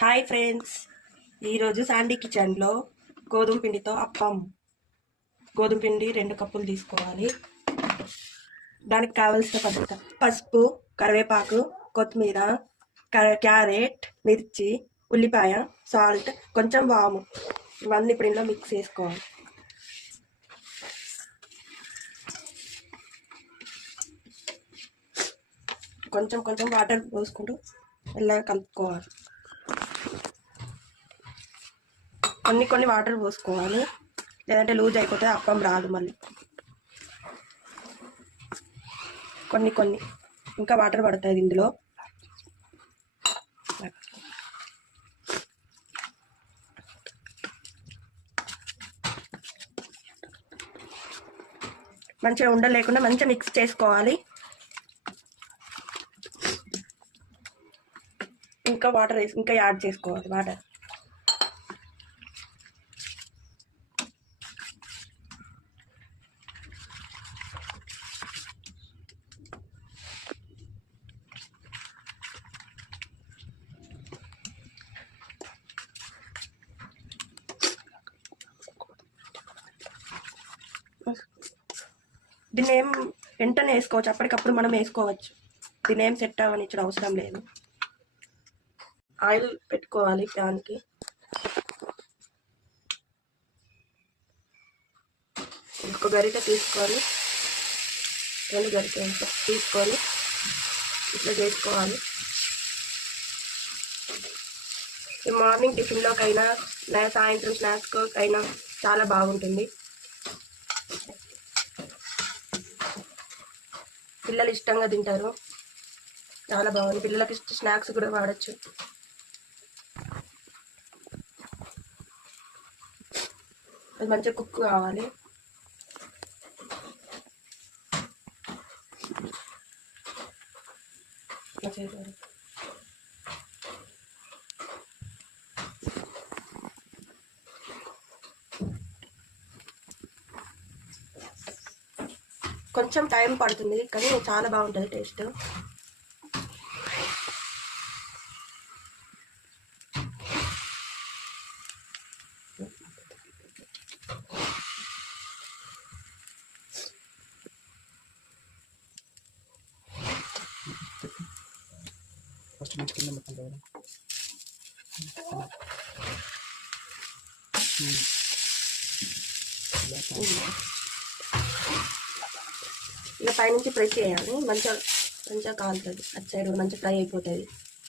Hi friends, ఈరోజు Sandy కిచెన్లో గోధుమ పిండితో అప్పం. గోధుమ పిండి 2 కప్పులు తీసుకోవాలి. దానికి కావలసిన పదార్థ పసుపు, కరివేపాకు, కొత్తిమీర, క్యారెట్, మిర్చి, ఉల్లిపాయ, సాల్ట్, కొంచెం వాము. ఇవన్నీ ఇప్పుడు ఇందులో మిక్స్ చేసుకోవాలి. కొంచెం కొంచెం వాటర్ పోసుకుంటూ మెల్లగా కలుపుకోవాలి. కొన్ని వాటర్ పోసుకోవాలి, లేదంటే లూజ్ అయిపోతే అప్పం రాదు. మళ్ళీ కొన్ని ఇంకా వాటర్ పడుతుంది ఇందులో. మంచిగా ఉండలేకుండా మంచిగా మిక్స్ చేసుకోవాలి. ఇంకా వాటర్ వేసి ఇంకా యాడ్ చేసుకోవాలి వాటర్. దీన్ని ఏం వెంటనే వేసుకోవచ్చు, అప్పటికప్పుడు మనం వేసుకోవచ్చు. దీన్ని ఏం సెట్ అవ్వనిచ్చడం అవసరం లేదు. ఆయిల్ పెట్టుకోవాలి ప్యాన్కి. ఒక గరిట తీసుకొని 2 గరిటెలు తీసుకొని ఇట్లా చేసుకోవాలి. ఈ మార్నింగ్ టిఫిన్లోకైనా సాయంత్రం స్నాక్స్కైనా చాలా బాగుంటుంది. పిల్లలు ఇష్టంగా తింటారు, చాలా బాగుంది. పిల్లలకి స్నాక్స్ కూడా వాడచ్చు. అది మంచిగా కుక్ కావాలి. కొంచెం టైం పడుతుంది, కానీ చాలా బాగుంటుంది టేస్ట్. ఇక పైనుంచి ప్రెస్ చేయాలి. మంచిగా కాలుతుంది. అటు సైడ్ మంచిగా ఫ్రై అయిపోతుంది.